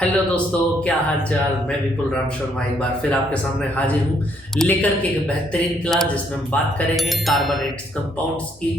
Hello दोस्तों, क्या हाल चाल। मैं विपुल राम शर्मा एक बार फिर आपके सामने हाजिर हूँ लेकर के एक बेहतरीन क्लास जिसमें हम बात करेंगे कार्बोनेट्स कंपाउंड्स की।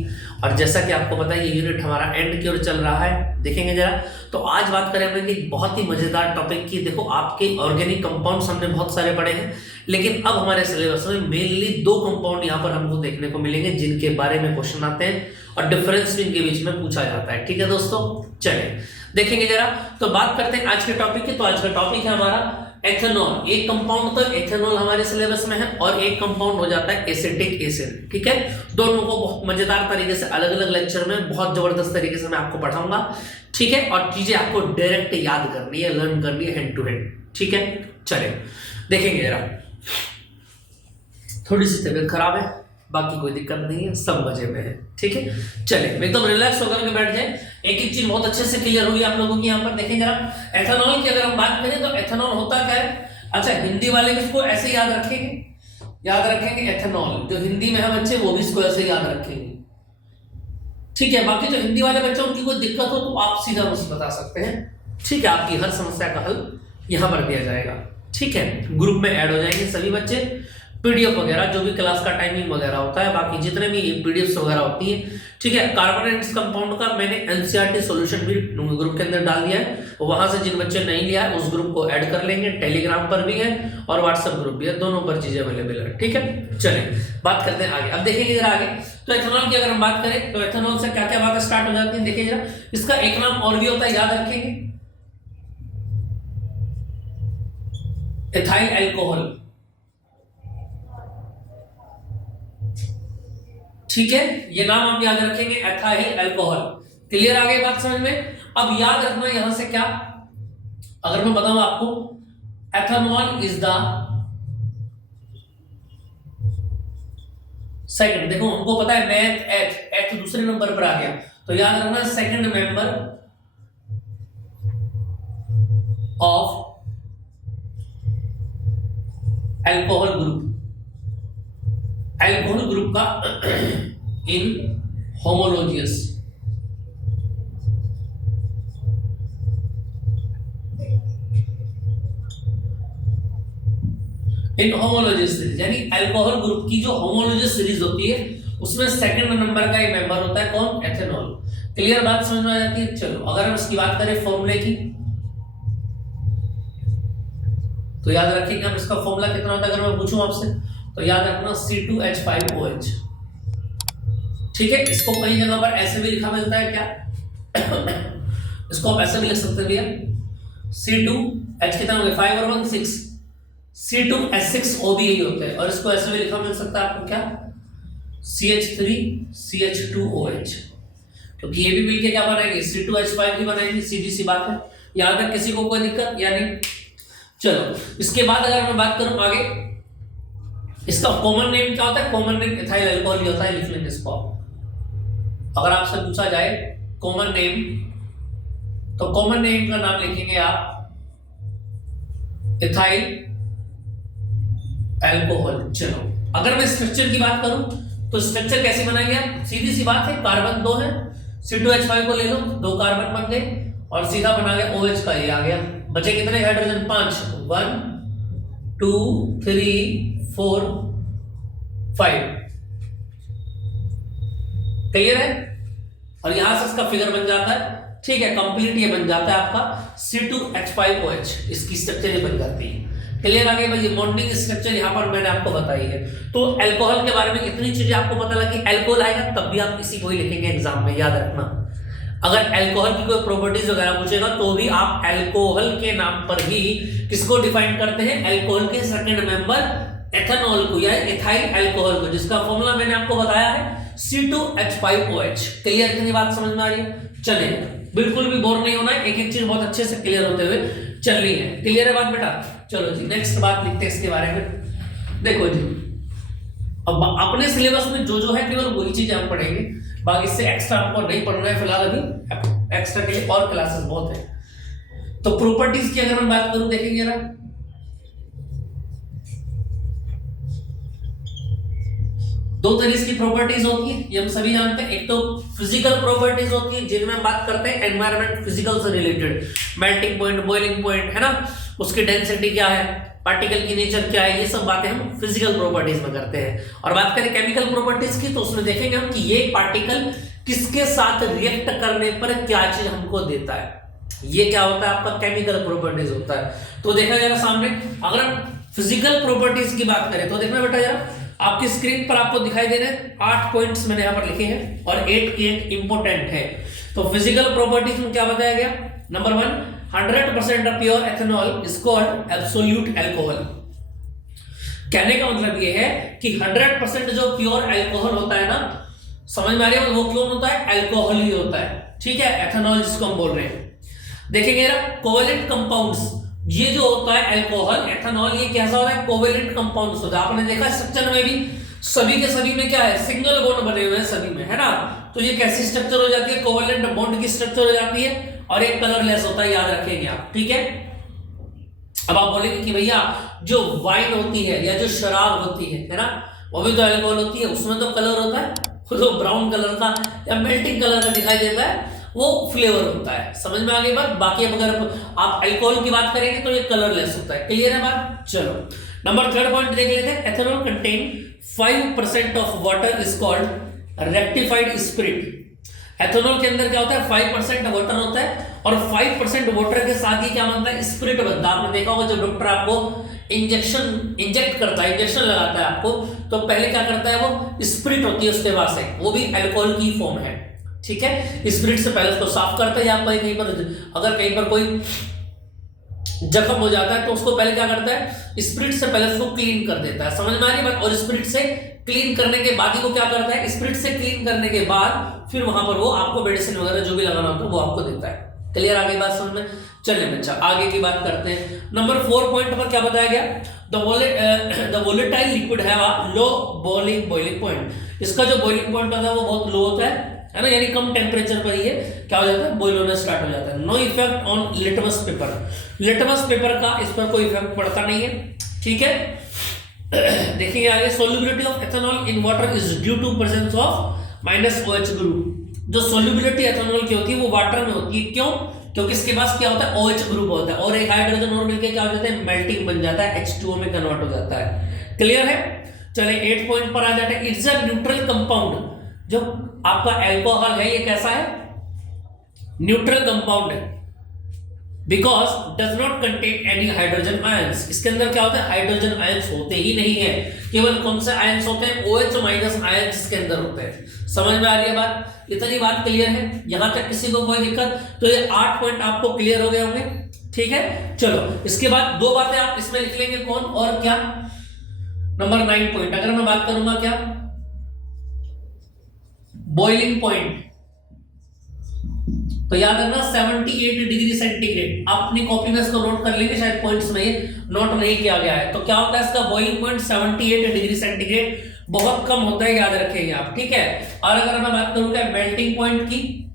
और जैसा कि आपको पता है ये यूनिट हमारा एंड की ओर चल रहा है, देखेंगे जरा। तो आज बात करें हम एक बहुत ही मजेदार टॉपिक की। देखो, आपके ऑर्गेनिक कंपाउंड्स हमने बहुत सारे पढ़े हैं, लेकिन अब हमारे सिलेबस में मेनली दो कंपाउंड यहाँ पर हमको देखने को मिलेंगे जिनके बारे में क्वेश्चन आते हैं और डिफरेंस भी इनके बीच में पूछा जाता है। ठीक है दोस्तों, चलिए देखेंगे जरा। तो बात करते हैं आज के टॉपिक की। तो आज का टॉपिक है हमारा एथेनॉल। एक कंपाउंड तो एथेनॉल हमारे सिलेबस में है और एक कंपाउंड हो जाता है एसिटिक एसिड। ठीक है, दोनों को बहुत मजेदार तरीके से अलग अलग लेक्चर में बहुत जबरदस्त तरीके से मैं आपको पढ़ाऊंगा। ठीक है, और चीजें आपको डायरेक्ट याद करनी है, लर्न करनी है हैंड टू हैंड। ठीक है, चलिए देखेंगे जरा। थोड़ी सी तबीयत खराब है, बाकी कोई दिक्कत नहीं है, सब मजे में है। ठीक है, चलिए एकदम रिलैक्स होकर के बैठ जाए। एक एक चीज बहुत अच्छे से क्लियर होगी आप लोगों की। यहाँ पर देखें जरा, एथेनॉल की अगर हम बात करें तो एथेनॉल होता क्या है। अच्छा, हिंदी वाले भी इसको ऐसे याद रखेंगे एथेनॉल। जो हिंदी में है बच्चे वो भी इसको ऐसे याद रखेंगे। ठीक है, बाकी जो हिंदी वाले बच्चे उनकी कोई दिक्कत हो तो आप सीधा मुझसे बता सकते हैं। ठीक है, आपकी हर समस्या का हल यहाँ पर दिया जाएगा। ठीक है, ग्रुप में ऐड हो जाएंगे सभी बच्चे। पीडीएफ वगैरह जो भी क्लास का टाइमिंग वगैरह होता है, बाकी जितने भी पीडीएफ वगैरह होती है। ठीक है, कार्बोनेट्स कंपाउंड का मैंने एनसीईआरटी सॉल्यूशन भी ग्रुप के अंदर डाल दिया है। वहां से जिन बच्चे नहीं लिया है उस ग्रुप को ऐड कर लेंगे। टेलीग्राम पर भी है और व्हाट्सएप ग्रुप भी है, दोनों पर चीजें अवेलेबल है। ठीक है, चलिए बात करते हैं आगे। अब देखेंगे जरा आगे। तो एथेनॉल की अगर हम बात करें तो एथेनॉल से क्या क्या बातें स्टार्ट हो जाती है, देखिए जरा। इसका एक नाम और भी होता है, याद रखेंगे, एथाइल एल्कोहल। ठीक है, ये नाम आप याद रखेंगे, एथाइल अल्कोहल। क्लियर आ गई बात समझ में। अब याद रखना यहां से क्या, अगर मैं बताऊं आपको, एथेनॉल इज द सेकंड। देखो हमको पता है मैथ एथ दूसरे नंबर पर आ गया, तो याद रखना second member of alcohol group. Alcohol group का इन होमोलोजियस। इन होमोलोजियस सीरीज यानी अल्कोहल ग्रुप की जो होमोलोजियस सीरीज होती है उसमें सेकंड नंबर का एक मेंबर होता है, कौन, एथेनॉल। क्लियर बात समझ में आ जाती है। चलो अगर हम इसकी बात करें फॉर्मूले की, तो याद रखिए हम इसका फॉर्मूला कितना होता है अगर मैं पूछूं आपसे, तो याद रखना C2H5OH। ठीक है, इसको कई जगह पर ऐसे भी लिखा मिलता है क्या इसको आप ऐसे भी लिख सकते हैं भैया, C2H कितना हो गया 5 और 1 6, C2H6O भी यही होता है। और इसको ऐसे भी लिखा मिल सकता है आपको क्या, CH3CH2OH, क्योंकि ये भी मिलके क्या बनाएंगे, C2H5 भी बनाएंगे। सीधी सी बात है, यहां तक किसी को कोई दिक्कत या नहीं। चलो इसके बाद अगर मैं बात करूं आगे, इसका कॉमन नेम क्या होता है, कॉमन नेम एथाइल अल्कोहल ही होता है। लिख लेंगे इसको। अगर आपसे पूछा जाए कॉमन नेम, तो कॉमन नेम का नाम लिखेंगे आप एथाइल अल्कोहल। चलो अगर मैं स्ट्रक्चर की बात करूं तो स्ट्रक्चर कैसे बनाएंगे आप, सीधी सी बात है, कार्बन 2 है, C2H5 को ले लो, 2 कार्बन बन गए और सीधा बना गया OH का, ये आ गया। बचे कितने हाइड्रोजन, 5, 1 2 3 4 5। क्लियर है, और यहां से इसका फिगर बन जाता है। ठीक है, कंप्लीट ये बन जाता है आपका C2H5OH, इसकी स्ट्रक्चर ये बन जाती है। क्लियर आ गई भाई, बॉन्डिंग स्ट्रक्चर यहां पर मैंने आपको बताई है। तो अल्कोहल के बारे में इतनी चीजें आपको पता लगी। अल्कोहल आएगा तब भी आप किसी को ही लिखेंगे एग्जाम में, याद रखना। अगर अल्कोहल की कोई प्रॉपर्टीज वगैरह पूछेगा तो भी आप अल्कोहल के नाम पर ही किसको डिफाइन करते हैं, अल्कोहल के सेकंड मेंबर एथेनॉल को या एथाइल अल्कोहल को, जिसका फॉर्मूला मैंने आपको बताया है C2H5OH। क्लियर, इतनी बात समझ में आ रही है। चलिए बिल्कुल भी बोर नहीं होना है, एक एक चीज बहुत अच्छे से क्लियर होते हुए चलनी है। क्लियर है बात बेटा। चलो जी नेक्स्ट बात लिखते हैं इसके बारे में। देखो जी, अब अपने सिलेबस में जो जो है केवल वही चीज हम पढ़ेंगे, बाकी इससे एक्स्ट्रा हमको नहीं पढ़ना है फिलहाल। अभी एक्स्ट्रा के लिए और क्लासेस बहुत है। तो प्रॉपर्टीज की अगर मैं बात करूं, देखेंगे ना, दो तरीके की प्रॉपर्टीज होती है, ये हम सभी जानते हैं। एक तो फिजिकल प्रॉपर्टीज होती है जिनमें हम बात करते हैं एनवायरनमेंट फिजिकल से related, melting point, boiling point, है ना, उसकी डेंसिटी क्या है, पार्टिकल की नेचर क्या है, ये सब बातें हम फिजिकल प्रॉपर्टीज में करते हैं। और बात करें केमिकल प्रॉपर्टीज की तो उसमें देखेंगे हम कि ये पार्टिकल किसके साथ रिएक्ट करने पर क्या चीज हमको देता है, ये क्या होता है आपका केमिकल प्रॉपर्टीज होता है। तो देखा जाएगा सामने, अगर हम फिजिकल प्रॉपर्टीज की बात करें तो देखना बेटा जरा, आपकी स्क्रीन पर आपको दिखाई दे रहे हैं 8 पॉइंट्स मैंने यहां पर लिखे हैं और 8 के 8 इंपोर्टेंट है। तो फिजिकल प्रॉपर्टीज में क्या बताया गया, number 1, 100% pure ethanol is called absolute alcohol. कहने का मतलब ये है कि 100% जो प्योर अल्कोहल होता है ना, समझ में आ रही है, वो क्यों होता है, अल्कोहल ही होता है, ठीक है, एथेनॉल जिसको हम बोल रहे हैं। देखेंगे कोवेलेंट कंपाउंड्स, ये जो होता है अल्कोहल, एथेनॉल, ये कैसा होता है, कोवेलेंट कंपाउंड्स होता है। आपने देखा स्ट्रक्चर में भी सभी के सभी में क्या है, सिंगल बॉन्ड बने हुए हैं सभी में, है ना। तो ये कैसी स्ट्रक्चर हो जाती है, कोवेलेंट बॉन्ड की स्ट्रक्चर हो जाती है और एक कलरलेस होता है, याद रखेंगे आप, ठीक है। अब आप बोलेंगे कि भैया जो वाइन होती है या जो शराब होती है ना, वो भी तो अल्कोहल होती है, उसमें तो कलर होता है, जो ब्राउन कलर का या मेल्टिंग कलर का दिखाई देता है वो फ्लेवर होता है, समझ में आ गई बात। बाकी अगर आप अल्कोहल की बात करेंगे तो ये कलरलेस होता है, क्लियर है बात। चलो नंबर 3 पॉइंट देख लेते हैं, ethanol contain 5% of water is called rectified spirit. Ethanol के अंदर क्या होता है, 5% वाटर होता है और 5% वाटर के साथ ही क्या बनता है, स्पिरिट बनता है। आपने देखा होगा जब डॉक्टर आपको इंजेक्ट करता है, इंजेक्शन लगाता है आपको, तो पहले क्या करता है, वो स्पिरिट होती है उसके पास है, वो भी अल्कोहल की फॉर्म है, ठीक है। स्पिरिट से पहले उसको साफ करता है, या कहीं पर अगर कहीं पर कोई जख्म हो जाता है तो उसको पहले क्या करता है, स्पिरिट से पहले उसको क्लीन कर देता है, समझ में आ रही बात। और स्पिरिट से क्लीन करने के बाद ही वो क्या करता है, स्पिरिट से क्लीन करने के बाद फिर वहां पर वो आपको मेडिसिन वगैरह जो भी लगाना होता है वो आपको देता है, क्लियर। आगे बात समझ में, चलिए बच्चा आगे की बात करते हैं। नंबर 4 पॉइंट पर क्या बताया गया, the volatile liquid have a low boiling point. इसका जो बॉइलिंग पॉइंट होता है वो बहुत लो होता है ना, यानी कम टेम्परेचर पर ही है क्या हो जाता है, बॉइल होना स्टार्ट हो जाता है। No effect on litmus paper, litmus paper का इस पर कोई इफेक्ट पड़ता नहीं है, ठीक है। देखिए आगे, solubility of ethanol in water is due to presence of -OH group. जो सोल्युबिलिटी एथेनॉल की होती है वो वाटर में होती है, क्यों, क्योंकि इसके पास क्या होता है, OH ग्रुप होता है और एक हाइड्रोजन और मिलकर क्या हो जाता है, मेल्टिंग बन जाता है, H2O में कन्वर्ट हो जाता है, क्लियर है। चलिए 8 पॉइंट पर आ जाते हैं, इट्स अ न्यूट्रल कंपाउंड। जो आपका अल्कोहल है ये कैसा है, न्यूट्रल कंपाउंड है, because does not contain any hydrogen ions. इसके अंदर क्या होता है, हाइड्रोजन आयंस होते ही नहीं है, केवल कौन से आयंस होते हैं, OH- आयंस इसके अंदर होते हैं, समझ में आ रही है बात। इतनी बात क्लियर है, यहां तक किसी को कोई दिक्कत, तो ये 8 पॉइंट आपको क्लियर हो गए होंगे, ठीक है। चलो इसके बाद 2 बातें आप इसमें लिख लेंगे, कौन और क्या। नंबर 9 पॉइंट अगर मैं बात करूंगा क्या, बॉइलिंग पॉइंट, तो याद रखना 78 डिग्री सेंटीग्रेड। आप अपनी कॉपी में इसको नोट कर लेंगे, शायद पॉइंट्स में ये नोट नहीं किया गया है। तो क्या होता है इसका बॉइलिंग पॉइंट 78 डिग्री सेंटीग्रेड, बहुत कम होता है, याद रखेंगे आप, ठीक है। और अगर मैं बात करूंगा मेल्टिंग पॉइंट की,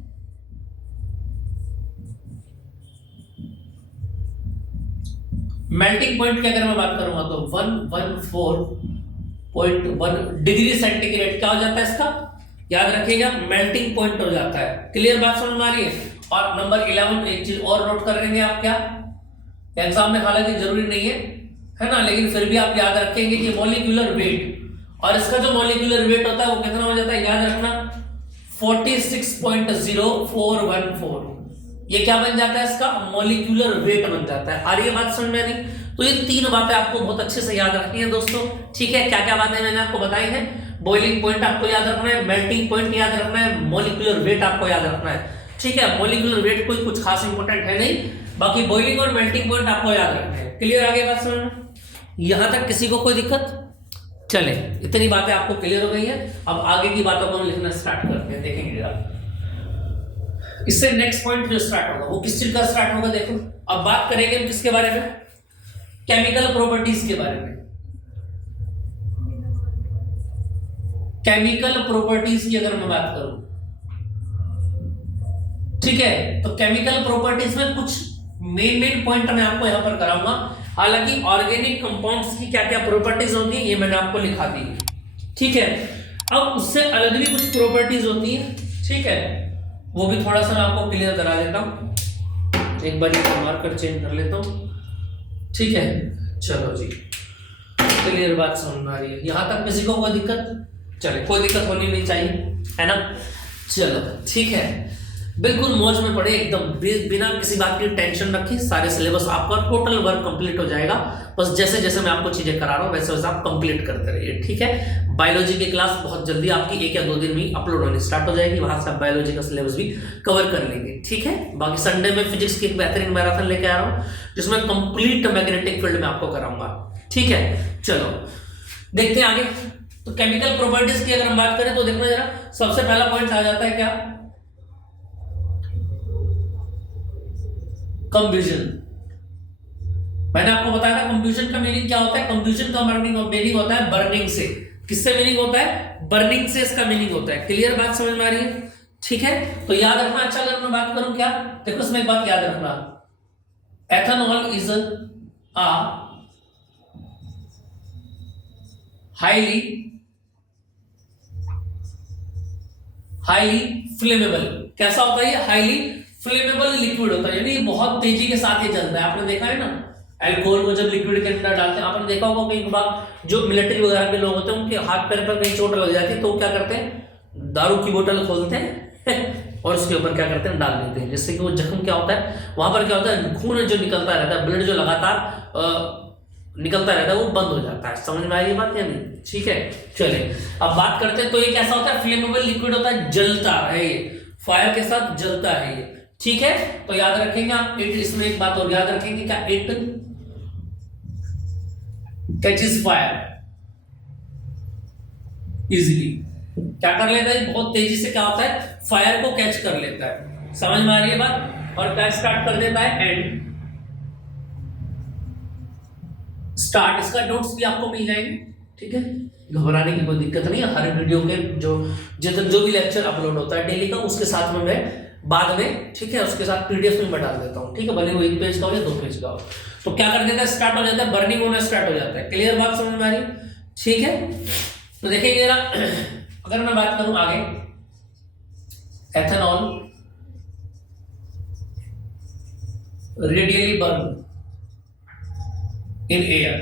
मेल्टिंग पॉइंट की अगर मैं बात करूंगा तो 114.1 डिग्री सेंटीग्रेड क्या हो जाता है इसका, याद रखिएगा, मेल्टिंग पॉइंट हो जाता है, क्लियर बात समझ में आ रही है। और नंबर 11 एक चीज और नोट कर लेंगे आप, क्या एग्जाम में हालांकि जरूरी नहीं है ना, लेकिन फिर भी आप याद रखेंगे कि मॉलिक्यूलर वेट, और इसका जो मॉलिक्यूलर वेट होता है वो कितना हो जाता है, याद रखना 46.0414। ये क्या बन जाता है, इसका मॉलिक्यूलर वेट बन जाता है। आ रही है बात समझ में नहीं। तो ये 3 बातें आपको बहुत अच्छे से याद रखनी है दोस्तों, ठीक है। क्या क्या बातें मैंने आपको बताई हैं, बॉइलिंग पॉइंट आपको याद रखना है, मेल्टिंग पॉइंट याद रखना है, मॉलिक्यूलर वेट आपको याद रखना है, ठीक है। मॉलिक्यूलर वेट कोई कुछ खास इंपॉर्टेंट है नहीं, बाकी बॉइलिंग और मेल्टिंग पॉइंट आपको याद रखना है, क्लियर। आगे बात समझ में, यहां तक किसी को कोई दिक्कत, चले इतनी बातें आपको क्लियर हो गई है। अब आगे की बातों को हम लिखना स्टार्ट करते हैं, देखेंगे आप। इससे नेक्स्ट पॉइंट जो स्टार्ट होगा वो किस चीज का स्टार्ट होगा, देखो अब बात करेंगे हम किसके बारे में, केमिकल प्रॉपर्टीज के बारे में। केमिकल प्रॉपर्टीज की अगर मैं बात करूं, ठीक है, तो केमिकल प्रॉपर्टीज में कुछ मेन पॉइंट मैं आपको यहां पर कराऊंगा। हालांकि ऑर्गेनिक कंपाउंड्स की क्या क्या प्रॉपर्टीज होंगी ये मैंने आपको लिखा दी, ठीक है। अब उससे अलग भी कुछ प्रॉपर्टीज होती है, ठीक है, वो भी थोड़ा सा मैं आपको क्लियर करा देता हूँ। एक बार ये मार्कर चेंज कर लेता हूँ, ठीक है। चलो जी, क्लियर बात समझ में आ रही है यहाँ तक? किसी को कोई दिक्कत? चले, कोई दिक्कत होनी नहीं चाहिए, है ना। चलो ठीक है, बिल्कुल मौज में पड़े एकदम, बिना किसी बात की टेंशन रखे। सारे सिलेबस आपका टोटल वर्क कंप्लीट हो जाएगा। बस जैसे जैसे मैं आपको चीजें करा रहा हूँ वैसे वैसे आप कंप्लीट करते रहिए, ठीक है। बायोलॉजी की क्लास बहुत जल्दी आपकी 1 या 2 दिन में अपलोड होनी स्टार्ट हो जाएगी, वहां से आप बायोलॉजी का सिलेबस भी कवर कर लेंगे, ठीक है। बाकी संडे में फिजिक्स की एक बेहतरीन मैराथन लेके आ रहा हूँ जिसमें कंप्लीट मैग्नेटिक फील्ड में आपको कराऊंगा, ठीक है। चलो देखते हैं आगे। तो केमिकल प्रॉपर्टीज की अगर हम बात करें तो देखना जरा, सबसे पहला पॉइंट आ जाता है क्या? कंफ्यूजन। मैंने आपको बताया था कंफ्यूजन का मीनिंग क्या होता है। कंफ्यूजन का मीनिंग होता है बर्निंग से। किससे मीनिंग होता है? बर्निंग से इसका मीनिंग होता है। क्लियर बात समझ में आ रही है? ठीक है, तो याद रखना। अच्छा, अगर मैं बात करूं क्या, देखो इसमें एक बात याद रखना, ethanol is a highly flammable. कैसा होता है ये? हाईली फ्लेमेबल लिक्विड होता है, यानी बहुत तेजी के साथ ये जलता है। आपने देखा है ना, अल्कोहल को जब लिक्विड के अंदर डालते हैं, आपने देखा होगा कई बार जो मिलिट्री वगैरह के लोग होते हैं उनके हाथ पैर पर कहीं चोट लग जाती है तो क्या करते हैं, दारू की बोतल खोलते हैं और उसके ऊपर क्या करते हैं, डाल देते हैं, जिससे कि वो जख्म क्या होता है, वहां पर क्या होता है, खून जो निकलता रहता है, ब्लड जो लगातार निकलता रहता है वो बंद हो जाता है। समझ में आ रही है बात या नहीं? ठीक है, चले अब बात करते हैं। तो ये कैसा होता है? फ्लेमेबल लिक्विड होता है, जलता है ये, फायर के साथ जलता है ये, ठीक है। तो याद रखेंगे आप इट, इसमें एक बात और याद रखेंगे क्या, इट कैचेस फायर इजीली। क्या कर लेता है? बहुत तेजी से क्या होता है, फायर को कैच कर लेता है। समझ में आ रही है बात? और क्या स्टार्ट कर देता है, एंड स्टार्ट। इसका नोट्स भी आपको मिल जाएंगे, ठीक है, घबराने की कोई दिक्कत नहीं है। हर वीडियो के जो भी लेक्चर अपलोड होता है डेली का, उसके साथ में मैं बाद में, ठीक है, उसके साथ पीडीएफ में मैं डाल देता हूँ, ठीक है, भले वो 1 पेज का हो या 2 पेज का हो। तो क्या कर देता है, स्टार्ट हो जाता है, बर्निंग होना स्टार्ट हो जाता है। क्लियर बात समझ में आ रही? ठीक है, तो देखिए जरा, अगर मैं बात करूं आगे, ethanol radially burn in air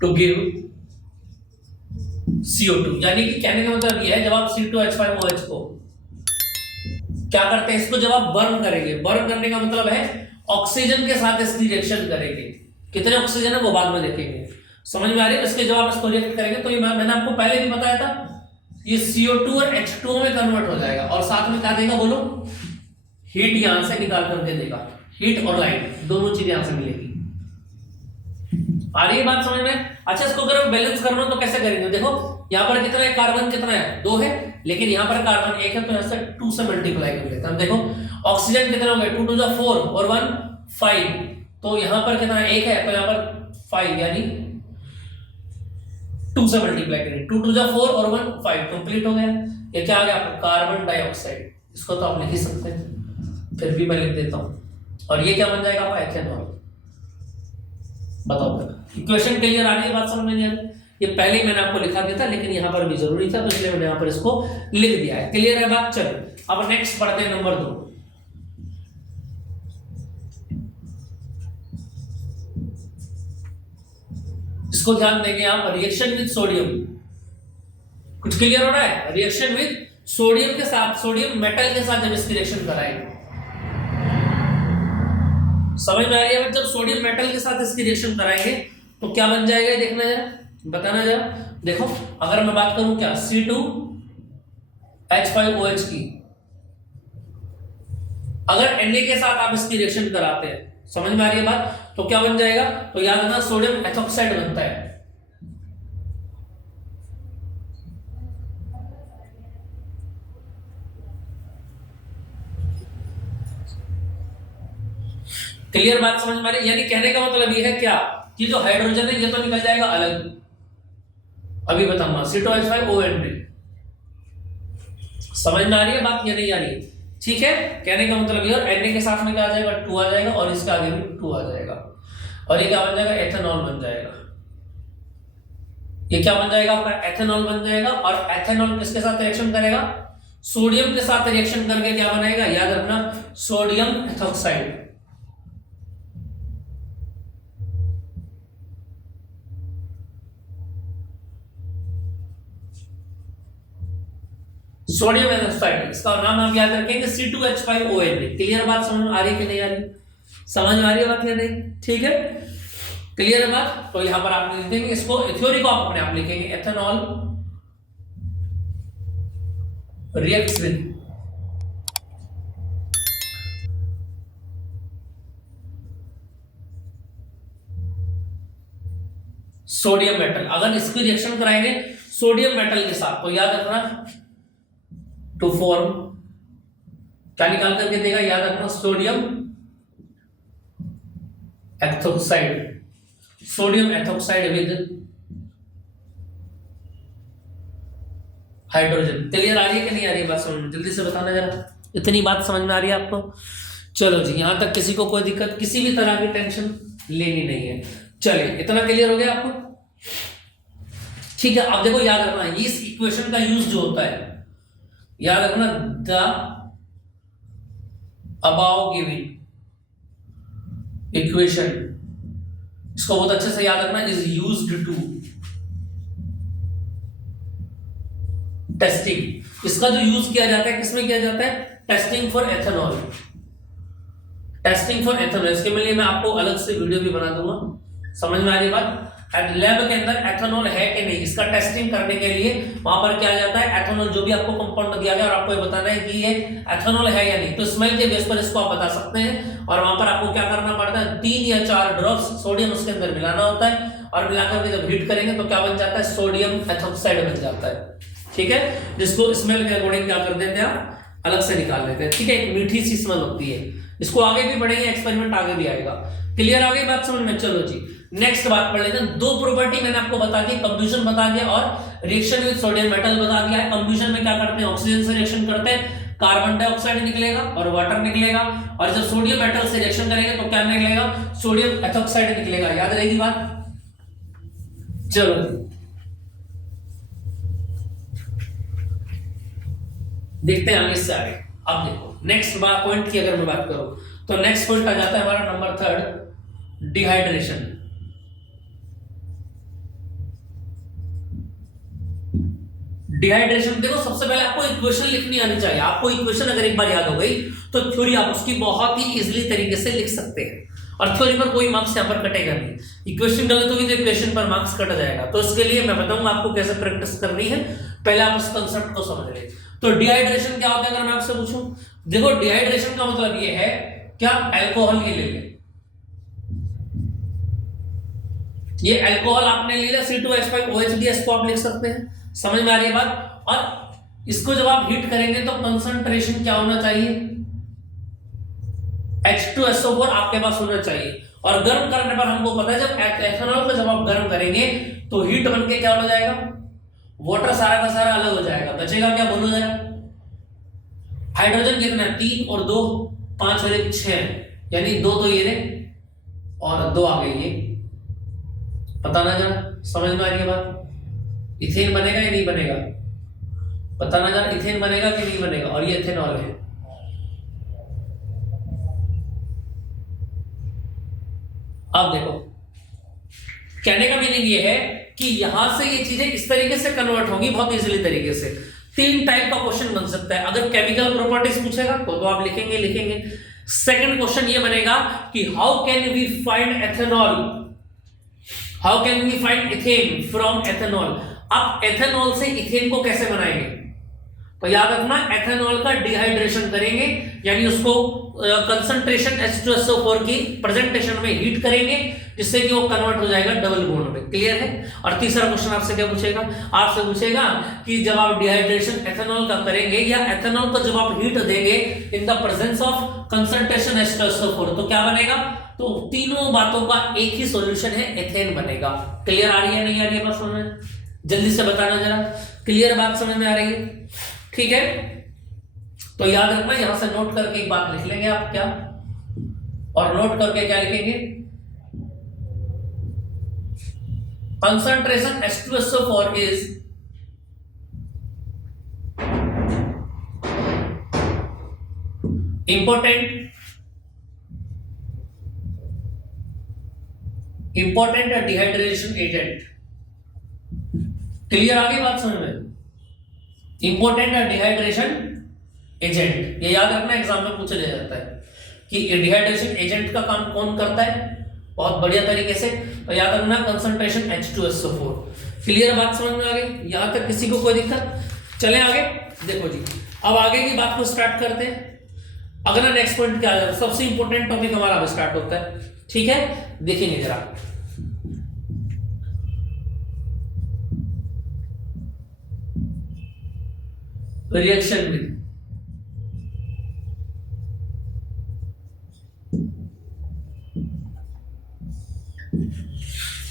to give CO2, यानी कि कहने का मतलब यह है, जब आप C2H5OH को क्या करते हैं, इसको जब आप बर्न करेंगे, बर्न करने का मतलब है ऑक्सीजन के साथ इसकी रिएक्शन करेंगे। कितने ऑक्सीजन है वो बाद में देखेंगे। समझ में आ रही है? इसके जब आप इसको रिएक्ट करेंगे तो ये मैंने आपको पहले भी बताया था, ये CO2 और H2O में कन्वर्ट हो जाएगा और साथ में क्या देगा बोलो, हीट यहां से निकाल करके देगा। हीट और लाइट दोनों चीजें यहां से मिलेगी। आ रही है बात समझ में? अच्छा, इसको अगर बैलेंस करना तो कैसे करेंगे? देखो यहाँ पर कितना है, कार्बन कितना है, 2 है, लेकिन यहाँ पर कार्बन 1 है, तो यहाँ से 2 से मल्टीप्लाई कर लेते हैं। देखो ऑक्सीजन कितना हो गया, 2 2 4 और 1 5, तो यहाँ पर कितना है, 1 है, तो यहाँ पर 5, यानी 2 से मल्टीप्लाई करें, 2 2 4 और 1 5, कंप्लीट हो गया। ये क्या आ गया आपको, कार्बन डाइऑक्साइड। इसको तो आप लिख ही सकते हैं, फिर भी मैं लिख देता हूँ। और ये क्या बन जाएगा आपका, एथेनॉल। बताओ, इक्वेशन क्लियर आ रही है? बात समझ में नहीं आ रही? ये पहले ही मैंने आपको लिखा दिया था, लेकिन यहाँ पर भी जरूरी था, तो इसलिए मैंने यहाँ पर इसको लिख दिया है। क्लियर है बात? चलो अब नेक्स्ट पढ़ते हैं, नंबर 2। इसको ध्यान देंगे आप, रिएक्शन विद सोडियम। कुछ क्लियर हो रहा है? रिएक्शन विद सोडियम के साथ, सोडियम मेटल के साथ जब इसकी रिएक्शन कराएंगे, समझ में आ रही है? जब सोडियम मेटल के साथ इसकी रिएक्शन कराएंगे तो क्या बन जाएगा, देखना जरा, बताना जरा। देखो अगर मैं बात करूं क्या, C2H5OH की, अगर Na के साथ आप इसकी रिएक्शन कराते हैं, समझ में आ रही है बात, तो क्या बन जाएगा, तो याद रखना सोडियम एथोक्साइड बनता है। क्लियर बात समझ में आ रही है? यानी कहने का मतलब ये है क्या, कि जो हाइड्रोजन है ये तो निकल जाएगा अलग, अभी बताऊंगा, C2H5OND। समझ में आ रही है बात या नहीं आ रही? ठीक है, कहने का मतलब ये, Na के साथ में क्या आ जाएगा, 2 आ जाएगा, और इसके आगे भी 2 आ जाएगा, और ये क्या बन जाएगा, एथेनॉल बन जाएगा। ये क्या बन जाएगा आपका, एथेनॉल बन जाएगा। और एथेनॉल किसके साथ रिएक्शन करेगा, सोडियम के साथ रिएक्शन करके क्या बनाएगा, याद रखना, सोडियम एथोक्साइड। सोडियम एथोक्साइड, इसका नाम आप याद रखेंगे C2H5ON। क्लियर बात समझ में आ रही है कि नहीं आ रही, समझ में आ रही है बात या नहीं, ठीक है, क्लियर है बात। तो यहां पर आप लिख देंगे इसको, थ्योरी को आप अपने आप लिखेंगे, ethanol reacts with sodium metal. अगर इसकी रिएक्शन कराएंगे सोडियम मेटल के साथ तो याद रखना टू फॉर्म, क्या निकाल करके देगा, याद रखना, sodium ethoxide, sodium ethoxide with hydrogen. Clear आ रही है कि नहीं आ रही है बात समझ में, जल्दी से बताना जरा, इतनी बात समझ में आ रही है आपको। चलो जी, यहां तक किसी को कोई दिक्कत, किसी भी तरह की टेंशन लेनी नहीं है। चलिए, इतना क्लियर हो गया आपको, ठीक है। अब देखो, याद रखना इस इक्वेशन का यूज जो होता है, याद रखना, द अबाव गिवन इक्वेशन, इसको बहुत अच्छे से याद रखना, इज यूज्ड टू टेस्टिंग। इसका जो यूज किया जाता है किसमें किया जाता है, testing for ethanol, testing for ethanol. इसके लिए मैं आपको अलग से वीडियो भी बना दूंगा, समझ में आ रही बात। लैब के अंदर एथेनॉल है कि नहीं, इसका टेस्टिंग करने के लिए वहां पर क्या जाता है, एथेनॉल जो भी आपको कंपाउंड दिया गया और आपको ये बताना है कि ये एथेनॉल है या नहीं, तो स्मेल के बेस पर इसको आप बता सकते हैं। और वहां पर आपको क्या करना पड़ता है, 3 या 4 ड्रॉप्स सोडियम उसके अंदर मिलाना होता है, और मिलाकर के जब हीट करेंगे तो क्या बन जाता है, सोडियम एथोक्साइड बन जाता है, ठीक है, जिसको स्मेल के अकॉर्डिंग क्या कर देते हैं आप, अलग से निकाल लेते हैं, ठीक है। एक मीठी सी स्मेल होती है, इसको आगे भी बढ़ेंगे, एक्सपेरिमेंट आगे भी आएगा। क्लियर आ गई बात समझ में। चलो जी, नेक्स्ट बात पढ़ लेते हैं। 2 प्रॉपर्टी मैंने आपको बता दी, कंब्यूजन बता दिया और रिएक्शन विद सोडियम मेटल बता दिया है। कंब्यूजन में क्या करते हैं, ऑक्सीजन से रिएक्शन करते हैं, कार्बन डाइऑक्साइड निकलेगा और वाटर निकलेगा, और जब सोडियम मेटल से रिएक्शन करेंगे तो क्या निकलेगा, सोडियम एथोक्साइड निकलेगा। याद रहेगी बात। चलो देखते हैं आगे से आगे। अब देखो, नेक्स्ट पॉइंट की अगर मैं बात करूं तो नेक्स्ट पॉइंट आ जाता है हमारा नंबर 3, डिहाइड्रेशन। डिहाइड्रेशन देखो, सबसे पहले आपको इक्वेशन लिखनी आनी चाहिए। आपको इक्वेशन अगर एक बार याद हो गई तो थ्योरी आप उसकी बहुत ही इजीली तरीके से लिख सकते हैं, और थ्योरी पर कोई मार्क्स यहाँ पर कटेगा नहीं। इक्वेशन गलत होगी तो इक्वेशन पर मार्क्स कट जाएगा। तो इसके लिए मैं बताऊंगा आपको कैसे प्रैक्टिस करनी है, पहले आप इस कंसेप्ट को समझ लें। तो डिहाइड्रेशन क्या होता है, अगर मैं आपसे पूछूं, देखो डिहाइड्रेशन का मतलब ये है, क्या अल्कोहल ये ले लें, ये अल्कोहल आपने ले लिया C2H5OH दिया, इसको आप लिख सकते हैं, समझ में आ रही है बात। और इसको जब आप हीट करेंगे तो कंसंट्रेशन क्या होना चाहिए, H2SO4 आपके पास होना चाहिए। और गर्म करने पर हमको पता है, जब एथेनॉल को जब आप गर्म करेंगे तो हीट बनके क्या हो जाएगा, वाटर सारा का सारा अलग हो जाएगा, बचेगा क्या, बोलो जरा। हाइड्रोजन कितना, 3 और 2 5 और 1 6, यानी 2 तो ये रहे और 2 आ गए ये, पता ना जरा, समझ में आ रही है बात। इथेन बनेगा या नहीं बनेगा, बताना जरा, इथेन बनेगा कि नहीं बनेगा, और ये एथेनॉल है। अब देखो, कहने का मीनिंग ये है कि यहां से ये चीजें इस तरीके से कन्वर्ट होंगी, बहुत इजीली तरीके से। 3 टाइप का क्वेश्चन बन सकता है। अगर केमिकल प्रॉपर्टीज पूछेगा तो आप लिखेंगे। सेकंड क्वेश्चन ये बनेगा कि how can we find ethanol, how can we find ethane from ethanol. अब एथेनॉल से इथेन को कैसे बनाएंगे, तो याद रखना, एथेनॉल का डिहाइड्रेशन करेंगे, यानी उसको कंसंट्रेशन H2SO4 की प्रेजेंटेशन में हीट करेंगे, जिससे कि वो कन्वर्ट हो जाएगा डबल बॉन्ड में। क्लियर है। और तीसरा क्वेश्चन आपसे क्या पूछेगा, आपसे पूछेगा कि जब आप डिहाइड्रेशन एथेनॉल का करेंगे या एथेनॉल को जब आप हीट देंगे इन the presence of concentration H2SO4 तो क्या बनेगा। तो तीनों बातों का एक ही सॉल्यूशन है, एथेन बनेगा। क्लियर आ रही है नहीं आ रही है बात समझ में, जल्दी से बताना जरा। क्लियर बात समझ में आ रही है, ठीक है। तो याद रखना, यहां से नोट करके एक बात लिख लेंगे आप, क्या, और नोट करके क्या लिखेंगे, concentration H2SO4 is important dehydration agent. Clear आ गई बात समझ में? इंपॉर्टेंट डिहाइड्रेशन एजेंट, ये याद रखना, एग्जाम में पूछा जाता है कि डिहाइड्रेशन एजेंट का काम कौन करता है, बहुत बढ़िया तरीके से। तो याद रखना कंसंट्रेशन H2SO4। क्लियर बात समझ में आ गई? यहां तक किसी को कोई दिक्कत? चलें आगे। देखो जी, अब आगे की बात को स्टार्ट करते हैं। अगला नेक्स्ट पॉइंट क्या है, सबसे इंपॉर्टेंट टॉपिक हमारा अब स्टार्ट होता है। ठीक है, देखेंगे जरा। रिएक्शन विद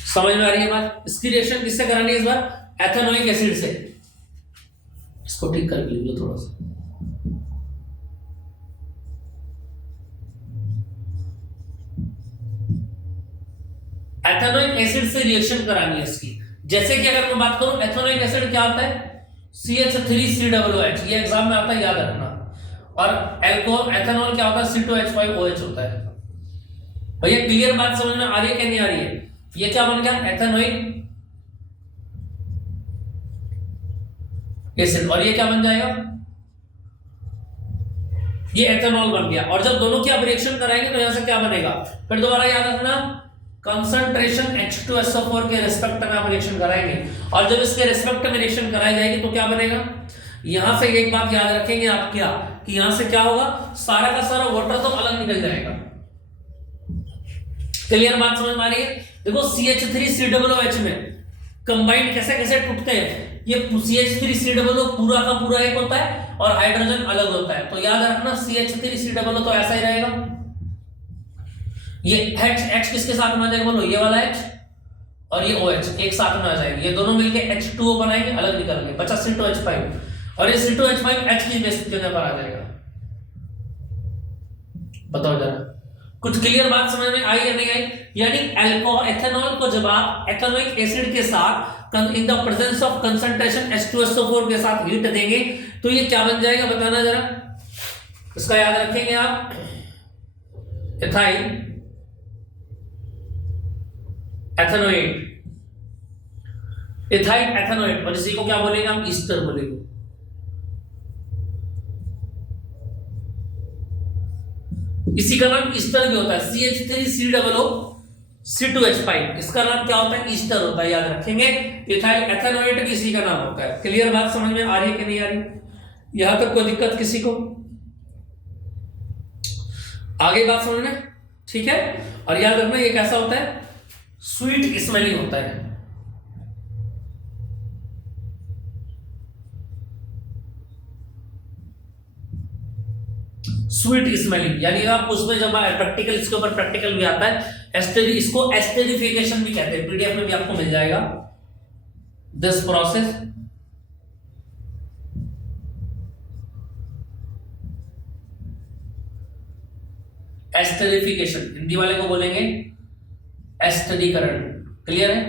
समझ में आ रही है बात? इसकी रिएक्शन किससे करानी है इस बार? एथेनोइक एसिड से। इसको ठीक कर लीजिए थोड़ा सा। एथेनोइक एसिड से रिएक्शन करानी है इसकी। जैसे कि अगर मैं बात करूं, एथेनोइक एसिड क्या होता है? CH3COOH, ये एग्जाम में आता है, याद रखना। और एल्कोहल एथेनॉल क्या होता है? C2H5OH होता है। भैया क्लियर बात समझ में आ रही है क्या नहीं आ रही है? ये क्या बन गया? Ethanoic acid. और ये क्या बन जाएगा? ये एथेनॉल बन गया। और जब दोनों की आप रिएक्शन कराएंगे तो यहां से क्या बनेगा? फिर दोबारा याद रखना, कंसंट्रेशन H2SO4 के रिस्पेक्ट में आप रिएक्शन कराएंगे, और जब इसके रिस्पेक्ट में रिएक्शन कराई जाएगी तो क्या बनेगा? यहां से एक बात याद रखेंगे आप, क्या कि यहां से क्या होगा? सारा का सारा वाटर तो अलग निकल जाएगा। क्लियर बात समझ में आ रही है? देखो CH3COOH में कंबाइंड कैसे कैसे टूटते हैं। ये CH3COO पूरा का पूरा एक होता है और हाइड्रोजन अलग होता है। तो याद रखना CH3COO तो ऐसा ही रहेगा। ये H किसके साथ में आ जाएगा बोलो? ये वाला H और ये OH एक साथ में आ जाएंगे, ये दोनों मिलके H2O बनाएंगे, अलग निकल गए, बचा C2H5। और ये C2H5 H की बेस पर आ जाएगा। बताओ जरा, कुछ क्लियर बात समझ में आई या नहीं आई? यानी अल्कोहल एथेनॉल को जब आप एथेनोइक एसिड के साथ इन the presence of concentration H2SO4 के साथ हीट देंगे तो ये क्या बन जाएगा? बताना जरा, इसका याद रखेंगे आप। एथाइल एथेनोएट, एथाइल एथेनोएट, और इसी को क्या बोलेंगे हम? ईस्टर बोलेंगे। इसी का नाम ईस्टर भी होता है। CH3COO C2H5, इसका नाम क्या होता है? ईस्टर होता है, याद रखेंगे। इथाइल एथेनोएट भी इसी का नाम होता है। क्लियर बात समझ में आ रही है कि नहीं आ रही? यहां तक कोई दिक्कत किसी को? आगे बात समझ में? ठीक है। और याद रखना ये कैसा होता है? स्वीट स्मेलिंग होता है। स्वीट स्मेलिंग, यानी आप उसमें जब प्रैक्टिकल, इसके ऊपर प्रैक्टिकल भी आता है, एस्टेरी, इसको एस्टेरिफिकेशन भी कहते हैं। पीडीएफ में भी आपको मिल जाएगा दिस प्रोसेस। एस्टेरिफिकेशन हिंदी वाले को बोलेंगे एस्टरीकरण। क्लियर है?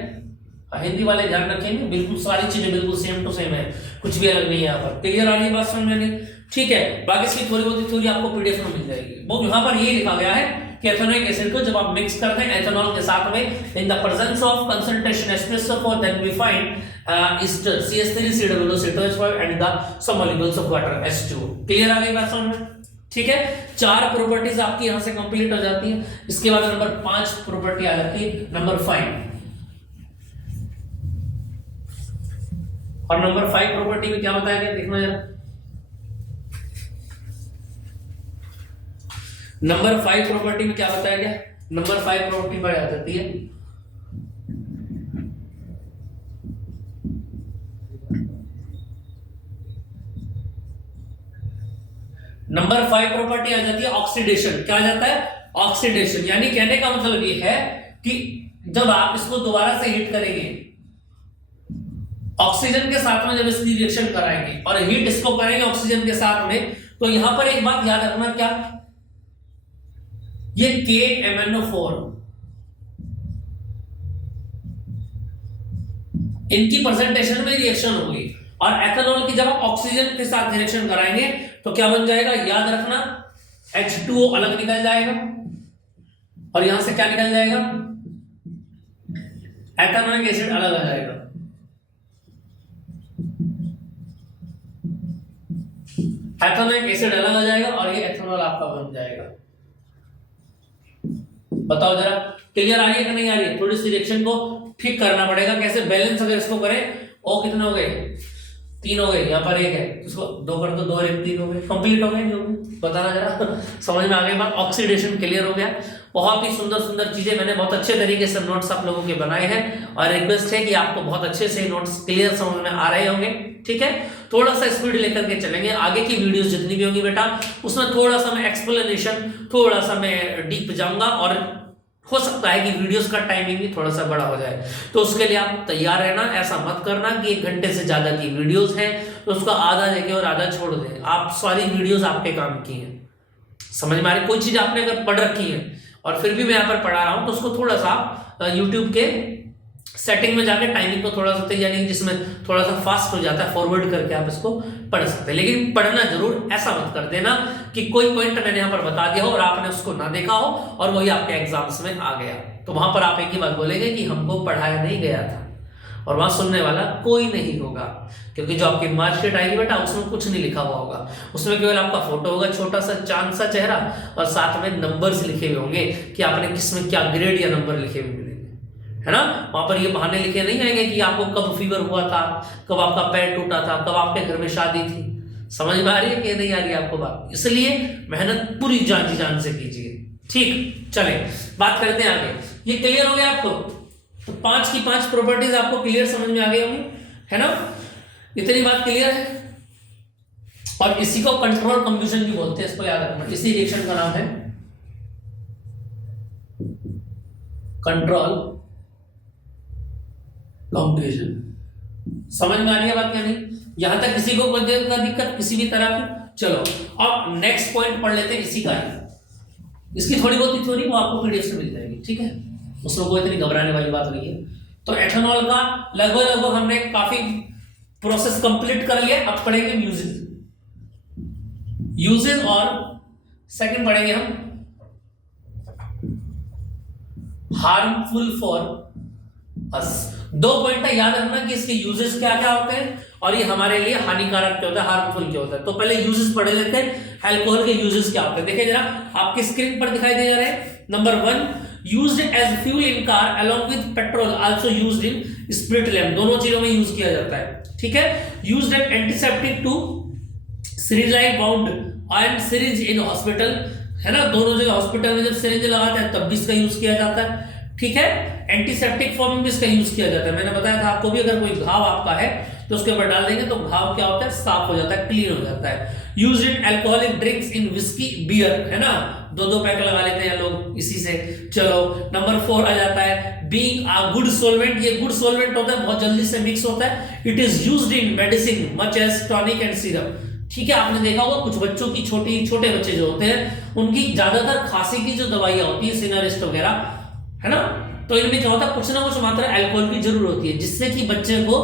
हिंदी वाले ध्यान रखेंगे, बिल्कुल सारी चीजें बिल्कुल सेम टू सेम है, कुछ भी अलग नहीं है यहाँ पर। क्लियर आ रही है बात समझ में नहीं? ठीक है। बाकी इसकी थोड़ी बहुत थ्योरी आपको पीडीएफ में मिल जाएगी। वो यहाँ पर ये लिखा गया है कि एथेनोइक एसिड को जब आप मिक्स करते हैं एथेनॉल के साथ में, in the presence of concentration H2SO4 then we find ester CH3COO C2H5 and the some molecules of water H2O। Clear आ गई बात समझ में? ठीक है। 4 प्रॉपर्टीज आपकी यहां से कंप्लीट हो जाती है। इसके बाद नंबर 5 प्रॉपर्टी आ जाती है, नंबर 5। और नंबर 5 प्रॉपर्टी में क्या बताया गया देखना जरा। नंबर 5 प्रॉपर्टी में क्या बताया गया? नंबर 5 प्रॉपर्टी पर आ जाती है नंबर 5 प्रॉपर्टी आ जाती है ऑक्सीडेशन। क्या आ जाता है? ऑक्सीडेशन। यानी कहने का मतलब ये है कि जब आप इसको दोबारा से हीट करेंगे ऑक्सीजन के साथ में, जब इसकी रिएक्शन कराएंगे और हीट इसको करेंगे ऑक्सीजन के साथ में, तो यहां पर एक बात याद रखना, क्या ये KMnO4 इनकी प्रेजेंटेशन में रिएक्शन होगी, और एथेनॉल की जब आप ऑक्सीजन के साथ रिएक्शन कराएंगे तो क्या बन जाएगा, याद रखना, H2O अलग निकल जाएगा और यहां से क्या निकल जाएगा, एथेनॉइक एसिड अलग आ जाएगा। एथेनॉइक एसिड अलग आ जाएगा और ये एथेनॉल आपका बन जाएगा। बताओ जरा, क्लियर आ रही है कि नहीं आ रही है? थोड़ी सी रिएक्शन को ठीक करना पड़ेगा। कैसे बैलेंस अगर इसको करें, ओ कितने हो गए, 3 हो गए, यहाँ पर 1 है, इसको 2 कर दो, 2 और 1 3 हो गए, कंप्लीट हो गए। जो बताना जरा समझ में आ गई बात। ऑक्सीडेशन क्लियर हो गया। बहुत ही सुंदर सुंदर चीजें मैंने बहुत अच्छे तरीके से नोट्स आप लोगों के बनाए हैं, और रिक्वेस्ट है कि आपको बहुत अच्छे से नोट्स क्लियर समझ में आ रहे होंगे। ठीक है, थोड़ा सा स्पीड लेकर के चलेंगे। आगे की वीडियोस जितनी भी होंगी बेटा, उसमें थोड़ा सा मैं एक्सप्लेनेशन, थोड़ा सा मैं डीप जाऊंगा, और हो सकता है कि वीडियोस का टाइमिंग भी थोड़ा सा बड़ा हो जाए। तो उसके लिए आप तैयार रहना। ऐसा मत करना कि 1 घंटे से ज्यादा की वीडियोस है तो उसका आधा देखें और आधा छोड़ दें। आप सारी वीडियोस आपके काम की हैं, समझ में आ रही? कोई चीज आपने अगर पढ़ रखी है और फिर भी मैं यहाँ पर पढ़ा रहा हूँ तो उसको थोड़ा सा यूट्यूब के सेटिंग में जाके टाइमिंग को थोड़ा सा, यानी जिसमें थोड़ा सा फास्ट हो जाता है, फॉरवर्ड करके आप इसको पढ़ सकते हैं। लेकिन पढ़ना जरूर, ऐसा मत कर देना कि कोई पॉइंट मैंने यहाँ पर बता दिया हो और आपने उसको ना देखा हो और वही आपके एग्जाम्स में आ गया, तो वहां पर आप एक ही बात बोलेंगे कि हमको पढ़ाया नहीं गया था, और वहां सुनने वाला कोई नहीं होगा। क्योंकि जो आपकी मार्कशीट आएगी बेटा, उसमें कुछ नहीं लिखा हुआ होगा, उसमें केवल आपका फोटो होगा, छोटा सा चांद सा चेहरा, और साथ में नंबर्स लिखे हुए होंगे कि आपने किसमें क्या ग्रेड या नंबर लिखे हुए मिलेंगे, है ना। वहां पर ये बहाने लिखे नहीं आएंगे कि आपको कब फीवर हुआ था, कब आपका पैर टूटा था, कब आपके घर में शादी थी। समझ में आ रही है कि नहीं आ रही है आपको बात? इसलिए मेहनत पूरी जान जान से कीजिए। ठीक, चले बात करते हैं आगे। ये क्लियर हो गया आपको? तो 5 की 5 प्रॉपर्टीज आपको क्लियर समझ में आ गई होंगी, है ना? इतनी बात क्लियर है। और इसी को कंट्रोल कंफ्यूजन भी बोलते हैं, इसको याद रखना। इसी रिएक्शन का नाम है कंट्रोल कंफ्यूजन। समझ में आ रही है बात क्या नहीं? यहां तक किसी को कोई दिक्कत किसी भी तरह की? चलो अब नेक्स्ट पॉइंट पढ़ लेते हैं इसी का ही। इसकी थोड़ी बहुत थ्योरी वो आपको पीडीएफ से मिल जाएगी, ठीक है, उसमें कोई इतनी घबराने वाली बात नहीं है। तो एथेनॉल का लगभग हमने काफी प्रोसेस कंप्लीट कर लिया। अब पढ़ेंगे यूजेस और सेकंड पढ़ेंगे हम हार्मफुल फॉर अस। 2 पॉइंट याद रखना कि इसके यूजेस क्या क्या होते हैं और ये हमारे लिए हानिकारक क्या होता है, हार्मफुल क्या होता है। तो पहले यूजेस पढ़ लेते हैं, अल्कोहल के यूजेस क्या होते हैं। देखिए जरा, आपकी स्क्रीन पर दिखाई दे रहे हैं। Number 1, used as fuel in car along with petrol, also used in spirit lamp। दोनों चीजों में यूज किया जाता है, ठीक है। used as antiseptic to sterile wound and syringe in hospital, है ना, दोनों जगह हॉस्पिटल में जब सिरिंज लगाते हैं तब भी इसका यूज किया जाता है, ठीक है। एंटीसेप्टिक फॉर्म में भी इसका यूज किया जाता है। मैंने बताया था आपको भी, अगर कोई घाव आपका है तो उसके ऊपर डाल देंगे तो घाव क्या होता है, साफ हो जाता है, क्लीन हो जाता है। Used in alcoholic drinks in whisky beer, है ना, 2-2 पैक लगा लेते हैं लोग इसी से। चलो नंबर 4 आ जाता है बीइंग अ गुड सोलवेंट। ये गुड सोलवेंट होता है, बहुत जल्दी से मिक्स होता है। It is used in medicine much as tonic and syrup, ठीक है। आपने देखा होगा कुछ बच्चों की छोटे बच्चे जो होते हैं उनकी ज्यादातर खांसी की जो दवाइयां होती है, सिनारिस्ट वगैरह, है ना, तो इनमें क्या होता है, कुछ ना कुछ मात्रा अल्कोहल की जरूर होती है जिससे कि बच्चे को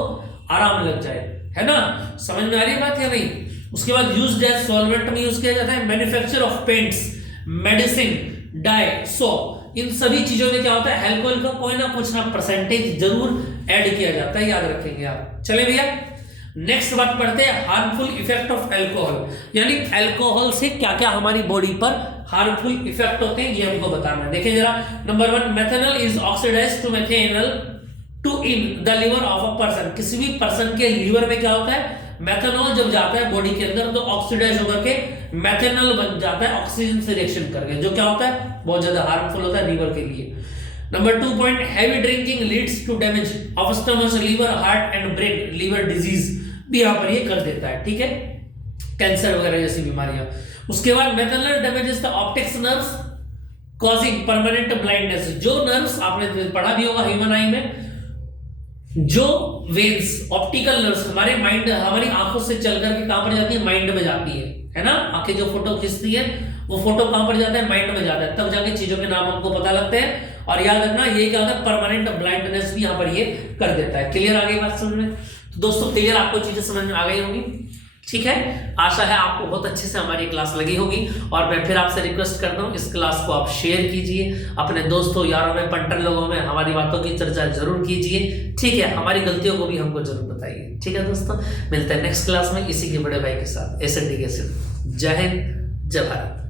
आराम लग जाए, है ना। समझ में आ रही है बात या नहीं? उसके बाद यूज्ड एज सॉल्वेंट में यूज किया जाता है। Manufacture of paints, medicine, dye, soap, इन सभी चीजों में क्या होता है, अल्कोहल का कोई ना कुछ ना परसेंटेज जरूर ऐड किया जाता है, याद रखेंगे आप। चले भैया नेक्स्ट बात पढ़ते हैं, हार्मफुल इफेक्ट ऑफ अल्कोहल, यानी अल्कोहल से क्या क्या हमारी बॉडी पर हार्मफुल इफेक्ट होते हैं ये हमको बताना है। देखिए जरा, number 1, methanol is oxidised to methanol to in the liver of a person. किसी भी पर्सन के लीवर में क्या होता है, मेथनॉल जब जाता है बॉडी के अंदर तो ऑक्सीडाइज होकर के मेथनॉल बन जाता है ऑक्सीजन से रिएक्शन करके, जो क्या होता है, बहुत ज्यादा हार्मफुल होता है लीवर के लिए। Number 2 point, heavy drinking leads to damage of stomach, liver, heart and brain. Liver disease भी यहाँ पर ये कर देता है, ठीक है, कैंसर वगैरह जैसी बीमारियां। उसके बाद methanol damages the optics nerves causing permanent blindness. जो नर्व्स आपने पढ़ा भी होगा ह्यूमन आई में, जो वेन्स, ऑप्टिकल नर्व्स हमारे माइंड, हमारी आंखों से चल करके कहां पर जाती है, माइंड में जाती है ना। आंखें जो फोटो खींचती है वो फोटो कहां पर जाता है, माइंड में जाता है, तब जाके चीजों के नाम हमको पता लगते हैं और याद रखना ये क्या होता है, परमानेंट ब्लाइंडनेस भी यहाँ पर ये कर देता है। क्लियर आ गई बात समझ में? तो दोस्तों क्लियर, आपको चीजें समझ में आ गई होंगी, ठीक है। आशा है आपको बहुत अच्छे से हमारी क्लास लगी होगी, और मैं फिर आपसे रिक्वेस्ट करता हूँ इस क्लास को आप शेयर कीजिए अपने दोस्तों, यारों में, पंटर लोगों में हमारी बातों की चर्चा जरूर कीजिए, ठीक है। हमारी गलतियों को भी हमको जरूर बताइए, ठीक है दोस्तों। मिलते हैं नेक्स्ट क्लास में इसी के बड़े भाई के साथ, एसएनडी के साथ। जय हिंद, जय भारत।